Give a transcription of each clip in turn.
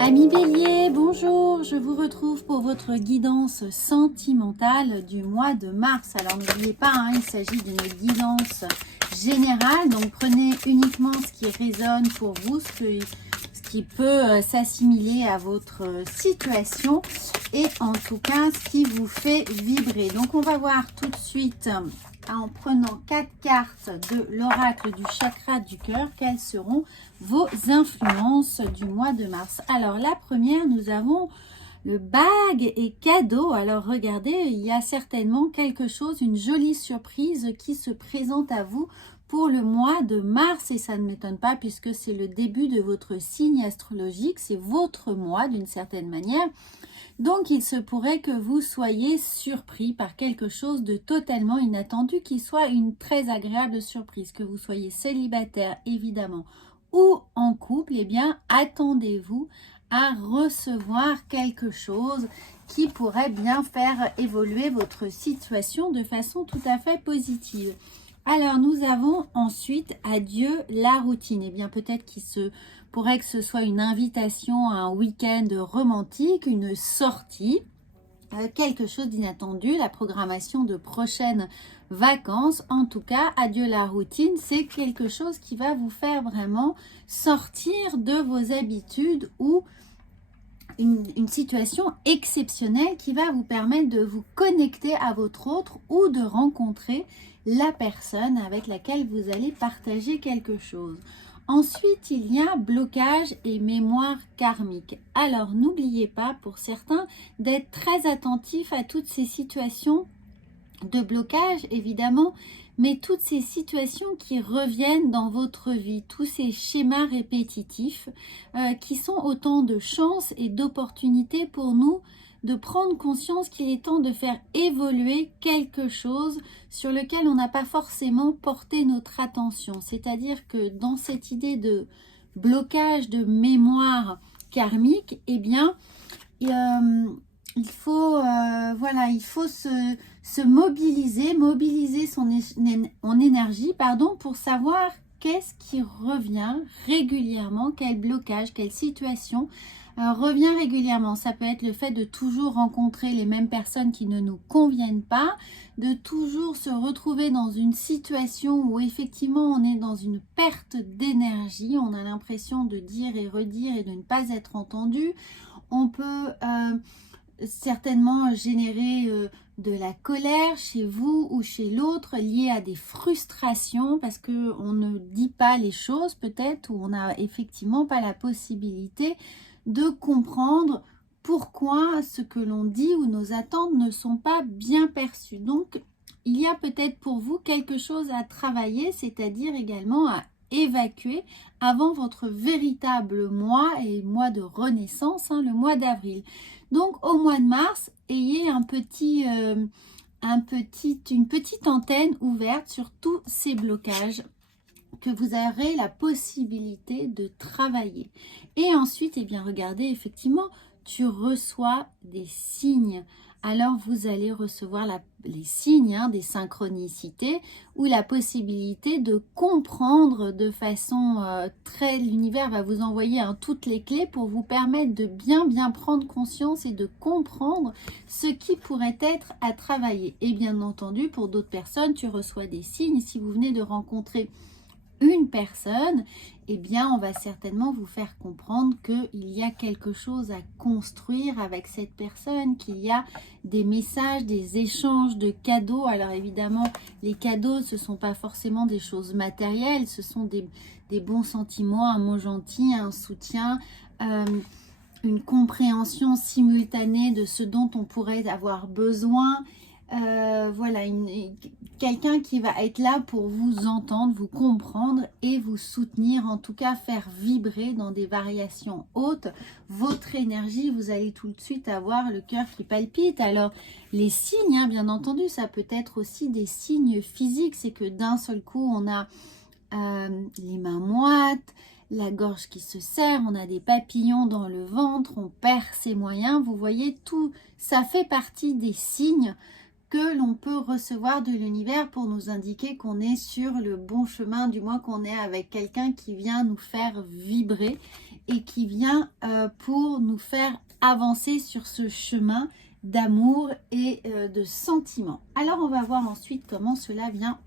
Amis Bélier, bonjour, je vous retrouve pour votre guidance sentimentale du mois de mars. Alors n'oubliez pas, il s'agit d'une guidance générale, donc prenez uniquement ce qui résonne pour vous, ce qui peut s'assimiler à votre situation et en tout cas ce qui vous fait vibrer. Donc on va voir tout de suite en prenant 4 cartes de l'oracle du chakra du cœur, quelles seront vos influences du mois de mars. Alors la première, nous avons le bague et cadeau. Alors regardez, il y a certainement quelque chose, une jolie surprise qui se présente à vous pour le mois de mars, et ça ne m'étonne pas puisque c'est le début de votre signe astrologique, c'est votre mois d'une certaine manière. Donc, il se pourrait que vous soyez surpris par quelque chose de totalement inattendu, qui soit une très agréable surprise. Que vous soyez célibataire, évidemment, ou en couple, eh bien, attendez-vous à recevoir quelque chose qui pourrait bien faire évoluer votre situation de façon tout à fait positive. Alors, nous avons ensuite adieu la routine. Eh bien, peut-être qu'il se pourrait que ce soit une invitation à un week-end romantique, une sortie, quelque chose d'inattendu, la programmation de prochaines vacances. En tout cas, adieu la routine, c'est quelque chose qui va vous faire vraiment sortir de vos habitudes ou une situation exceptionnelle qui va vous permettre de vous connecter à votre autre ou de rencontrer la personne avec laquelle vous allez partager quelque chose. Ensuite, il y a blocage et mémoire karmique. Alors, n'oubliez pas pour certains d'être très attentif à toutes ces situations de blocage, évidemment, mais toutes ces situations qui reviennent dans votre vie, tous ces schémas répétitifs qui sont autant de chances et d'opportunités pour nous de prendre conscience qu'il est temps de faire évoluer quelque chose sur lequel on n'a pas forcément porté notre attention. C'est-à-dire que dans cette idée de blocage de mémoire karmique, eh bien, il faut se mobiliser son énergie, pour savoir qu'est-ce qui revient régulièrement, quel blocage, quelle situation revient régulièrement. Ça peut être le fait de toujours rencontrer les mêmes personnes qui ne nous conviennent pas, de toujours se retrouver dans une situation où effectivement on est dans une perte d'énergie, on a l'impression de dire et redire et de ne pas être entendu. On peut certainement générer de la colère chez vous ou chez l'autre liée à des frustrations parce qu'on ne dit pas les choses peut-être, ou on n'a effectivement pas la possibilité de comprendre pourquoi ce que l'on dit ou nos attentes ne sont pas bien perçues. Donc, il y a peut-être pour vous quelque chose à travailler, c'est-à-dire également à évacuer avant votre véritable mois et mois de renaissance, le mois d'avril. Donc, au mois de mars, ayez une petite antenne ouverte sur tous ces blocages que vous aurez la possibilité de travailler. Et ensuite, regardez, effectivement, tu reçois des signes. Alors, vous allez recevoir les signes des synchronicités ou la possibilité de comprendre de façon l'univers va vous envoyer toutes les clés pour vous permettre de bien prendre conscience et de comprendre ce qui pourrait être à travailler. Et bien entendu, pour d'autres personnes, tu reçois des signes. Si vous venez de rencontrer une personne, on va certainement vous faire comprendre qu'il y a quelque chose à construire avec cette personne, qu'il y a des messages, des échanges de cadeaux. Alors évidemment, les cadeaux, ce ne sont pas forcément des choses matérielles, ce sont des bons sentiments, un mot gentil, un soutien, une compréhension simultanée de ce dont on pourrait avoir besoin. Quelqu'un qui va être là pour vous entendre, vous comprendre et vous soutenir, en tout cas faire vibrer dans des variations hautes votre énergie. Vous allez tout de suite avoir le cœur qui palpite. Alors les signes, bien entendu, ça peut être aussi des signes physiques, c'est que d'un seul coup on a les mains moites, la gorge qui se serre, on a des papillons dans le ventre, on perd ses moyens. Vous voyez, tout ça fait partie des signes que l'on peut recevoir de l'univers pour nous indiquer qu'on est sur le bon chemin, du moins qu'on est avec quelqu'un qui vient nous faire vibrer et qui vient pour nous faire avancer sur ce chemin d'amour et de sentiments. Alors on va voir ensuite comment cela vient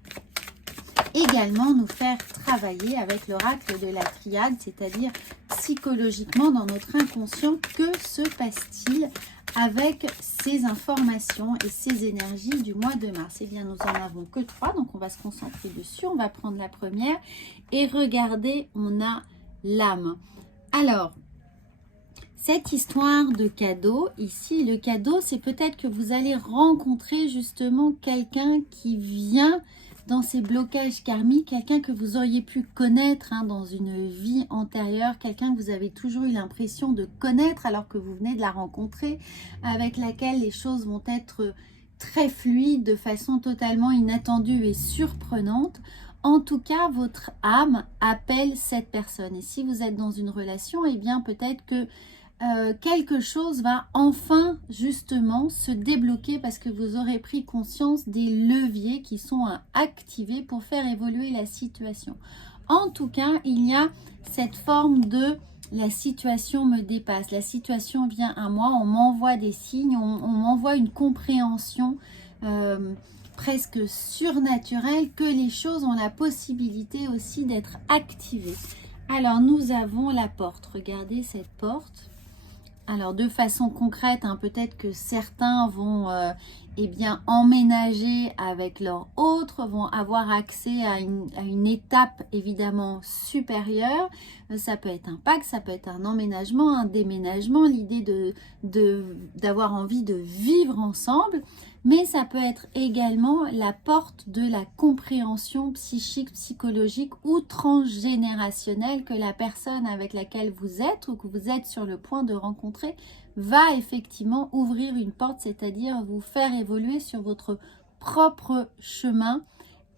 également nous faire travailler avec l'oracle de la triade, c'est-à-dire psychologiquement dans notre inconscient. Que se passe-t-il avec ces informations et ces énergies du mois de mars? Eh bien, nous en avons que 3, donc on va se concentrer dessus. On va prendre la première et regardez, on a l'âme. Alors, cette histoire de cadeau, ici, le cadeau, c'est peut-être que vous allez rencontrer justement quelqu'un qui vient dans ces blocages karmiques, quelqu'un que vous auriez pu connaître dans une vie antérieure, quelqu'un que vous avez toujours eu l'impression de connaître alors que vous venez de la rencontrer, avec laquelle les choses vont être très fluides, de façon totalement inattendue et surprenante. En tout cas, votre âme appelle cette personne. Et si vous êtes dans une relation, eh bien peut-être que quelque chose va enfin justement se débloquer parce que vous aurez pris conscience des leviers qui sont à activer pour faire évoluer la situation. En tout cas, il y a cette forme de la situation me dépasse, la situation vient à moi, on m'envoie des signes, on m'envoie une compréhension presque surnaturelle que les choses ont la possibilité aussi d'être activées. Alors nous avons la porte, regardez cette porte. Alors de façon concrète, peut-être que certains vont emménager avec leur autre, vont avoir accès à une étape évidemment supérieure. Ça peut être un pacte, ça peut être un emménagement, un déménagement, l'idée d'avoir envie de vivre ensemble. Mais ça peut être également la porte de la compréhension psychique, psychologique ou transgénérationnelle que la personne avec laquelle vous êtes ou que vous êtes sur le point de rencontrer va effectivement ouvrir une porte, c'est-à-dire vous faire évoluer sur votre propre chemin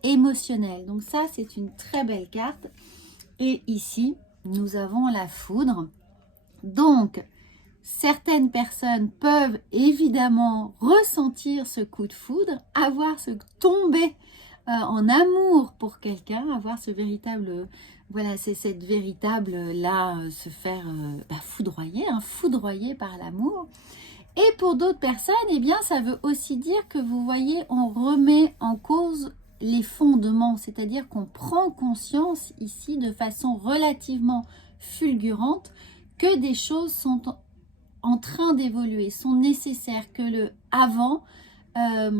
émotionnel. Donc ça, c'est une très belle carte. Et ici, nous avons la foudre. Donc, certaines personnes peuvent évidemment ressentir ce coup de foudre, tomber en amour pour quelqu'un, avoir ce véritable, voilà, c'est cette véritable là, se faire foudroyer, foudroyer par l'amour. Et pour d'autres personnes, eh bien, ça veut aussi dire que vous voyez, on remet en cause les fondements, c'est-à-dire qu'on prend conscience ici de façon relativement fulgurante que des choses sont en train d'évoluer, sont nécessaires, que le avant va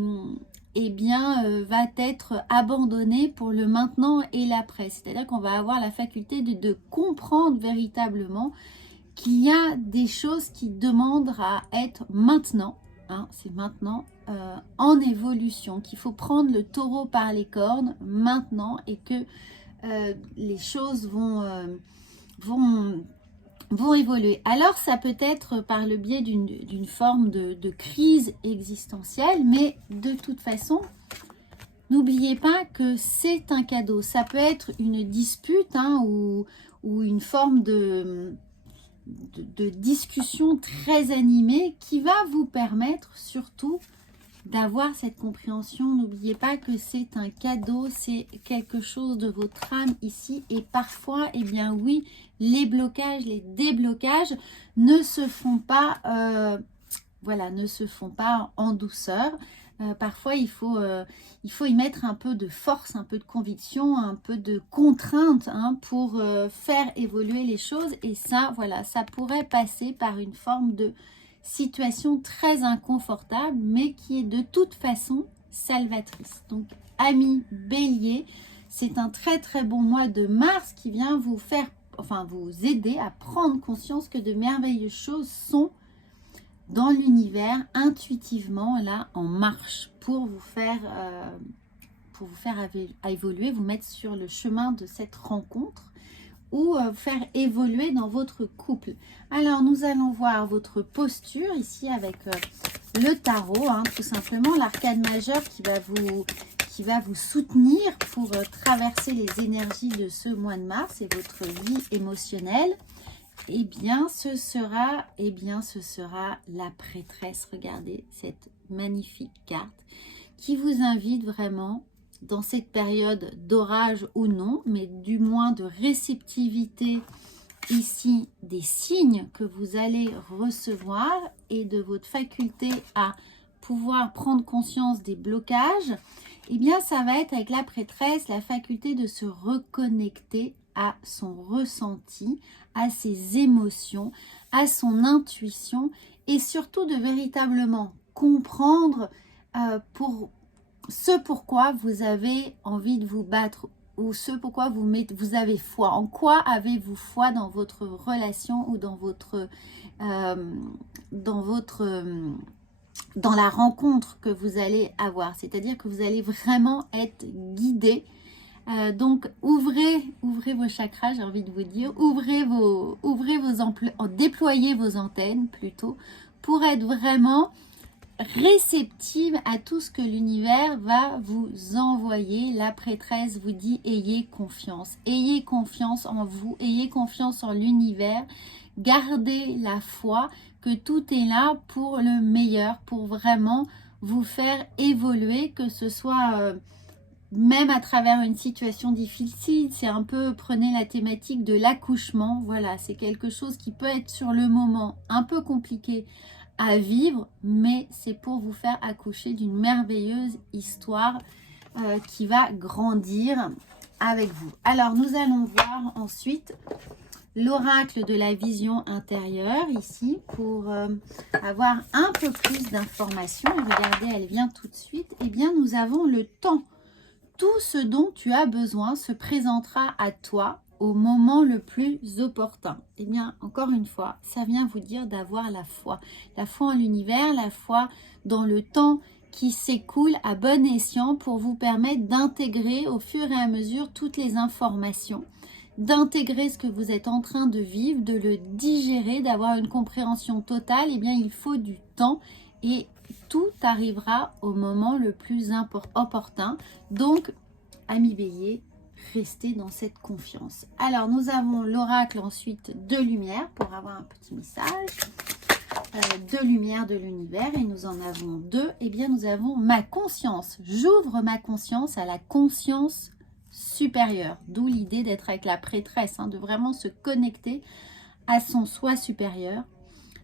être abandonné pour le maintenant et l'après. C'est-à-dire qu'on va avoir la faculté de comprendre véritablement qu'il y a des choses qui demandent à être maintenant, c'est maintenant, en évolution, qu'il faut prendre le taureau par les cornes maintenant et que les choses vont évoluer. Alors ça peut être par le biais d'une forme de crise existentielle, mais de toute façon, n'oubliez pas que c'est un cadeau. Ça peut être une dispute ou une forme de discussion très animée qui va vous permettre surtout d'avoir cette compréhension. N'oubliez pas que c'est un cadeau, c'est quelque chose de votre âme ici. Et parfois, eh bien oui, les blocages, les déblocages ne se font pas, ne se font pas en douceur. Parfois, il faut y mettre un peu de force, un peu de conviction, un peu de contrainte pour faire évoluer les choses. Et ça, voilà, ça pourrait passer par une forme de situation très inconfortable, mais qui est de toute façon salvatrice. Donc, amis Bélier, c'est un très très bon mois de mars qui vient vous aider à prendre conscience que de merveilleuses choses sont dans l'univers intuitivement là en marche pour vous faire évoluer, vous mettre sur le chemin de cette rencontre ou faire évoluer dans votre couple. Alors nous allons voir votre posture ici avec le tarot, tout simplement l'arcane majeur qui va vous soutenir pour traverser les énergies de ce mois de mars et votre vie émotionnelle. Eh bien, ce sera la prêtresse. Regardez cette magnifique carte qui vous invite vraiment dans cette période d'orage ou non, mais du moins de réceptivité ici des signes que vous allez recevoir et de votre faculté à pouvoir prendre conscience des blocages, eh bien ça va être avec la prêtresse la faculté de se reconnecter à son ressenti, à ses émotions, à son intuition et surtout de véritablement comprendre pour ce pourquoi vous avez envie de vous battre ou ce pourquoi vous avez foi. En quoi avez-vous foi dans votre relation ou dans la rencontre que vous allez avoir. C'est-à-dire que vous allez vraiment être guidé. Donc ouvrez vos chakras, j'ai envie de vous dire, déployez vos antennes plutôt pour être vraiment réceptive à tout ce que l'univers va vous envoyer. La prêtresse vous dit ayez confiance en vous, ayez confiance en l'univers, gardez la foi que tout est là pour le meilleur, pour vraiment vous faire évoluer, que ce soit même à travers une situation difficile. C'est un peu, prenez la thématique de l'accouchement, voilà, c'est quelque chose qui peut être sur le moment un peu compliqué à vivre, mais c'est pour vous faire accoucher d'une merveilleuse histoire qui va grandir avec vous. Alors nous allons voir ensuite l'oracle de la vision intérieure ici pour avoir un peu plus d'informations. Regardez, elle vient tout de suite. Eh bien nous avons le temps. Tout ce dont tu as besoin se présentera à toi au moment le plus opportun. Eh bien, encore une fois, ça vient vous dire d'avoir la foi. La foi en l'univers, la foi dans le temps qui s'écoule à bon escient pour vous permettre d'intégrer au fur et à mesure toutes les informations, d'intégrer ce que vous êtes en train de vivre, de le digérer, d'avoir une compréhension totale. Eh bien, il faut du temps et tout arrivera au moment le plus opportun. Donc, amis béliers, restez dans cette confiance. Alors, nous avons l'oracle ensuite de lumière pour avoir un petit message de lumière de l'univers et nous en avons deux. Eh bien, nous avons ma conscience. J'ouvre ma conscience à la conscience supérieure. D'où l'idée d'être avec la prêtresse, de vraiment se connecter à son soi supérieur.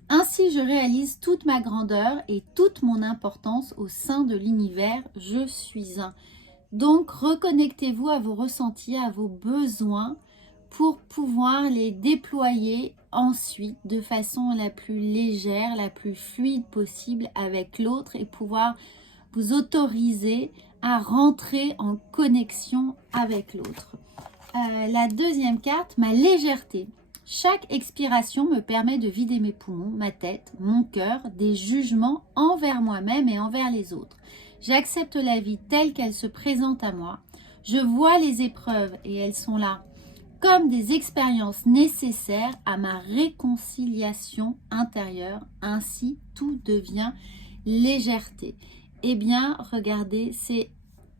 Ainsi, je réalise toute ma grandeur et toute mon importance au sein de l'univers. Je suis un. Donc, reconnectez-vous à vos ressentis, à vos besoins pour pouvoir les déployer ensuite de façon la plus légère, la plus fluide possible avec l'autre et pouvoir vous autoriser à rentrer en connexion avec l'autre. La deuxième carte, ma légèreté. Chaque expiration me permet de vider mes poumons, ma tête, mon cœur, des jugements envers moi-même et envers les autres. J'accepte la vie telle qu'elle se présente à moi. Je vois les épreuves et elles sont là comme des expériences nécessaires à ma réconciliation intérieure. Ainsi, tout devient légèreté. Eh bien, regardez, c'est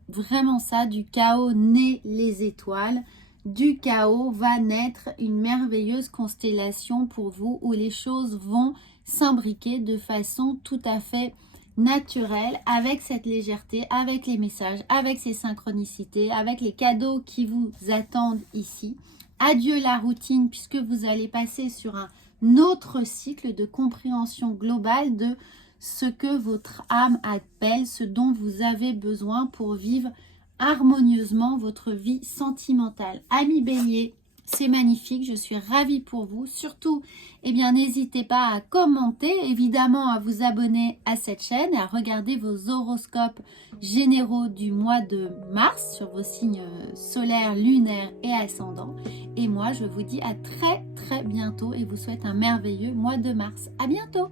vraiment ça, du chaos naît les étoiles. Du chaos va naître une merveilleuse constellation pour vous où les choses vont s'imbriquer de façon tout à fait naturelle, avec cette légèreté, avec les messages, avec ces synchronicités, avec les cadeaux qui vous attendent ici. Adieu la routine puisque vous allez passer sur un autre cycle de compréhension globale de ce que votre âme appelle, ce dont vous avez besoin pour vivre harmonieusement votre vie sentimentale. Amis béliers, c'est magnifique, je suis ravie pour vous. Surtout, eh bien, n'hésitez pas à commenter, évidemment à vous abonner à cette chaîne et à regarder vos horoscopes généraux du mois de mars sur vos signes solaires, lunaires et ascendants. Et moi, je vous dis à très très bientôt et vous souhaite un merveilleux mois de mars. À bientôt!